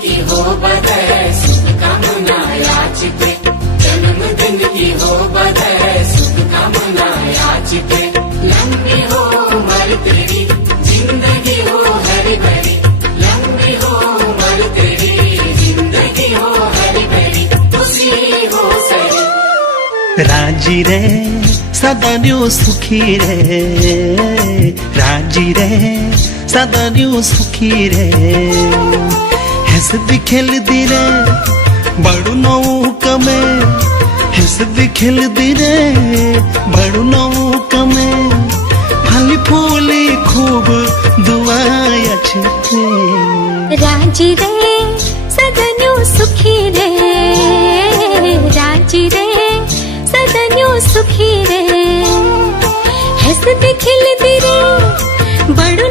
की हो बधाई शुभकामना याचिके, जन्मदिन की हो बधाई शुभकामना याचिके। लंबी हो उम्र तेरी, जिंदगी हो हरी भरी, लंबी हो उम्र तेरी, जिंदगी हो हरी भरी, खुशी हो सही। राजी रे सदान्यू सुखी रे, राजी रे सदान्यू सुखी रे। हंसदी खेलदी रे बड़ू नौका में, हंसदी खेलदी रे बड़ू नौका में। फली फूली खूब दुआया छे। राजी रे सदान्यू सुखी रे, राजी रे सदान्यू सुखी रे। हंसदी खेलदी रे बड़ू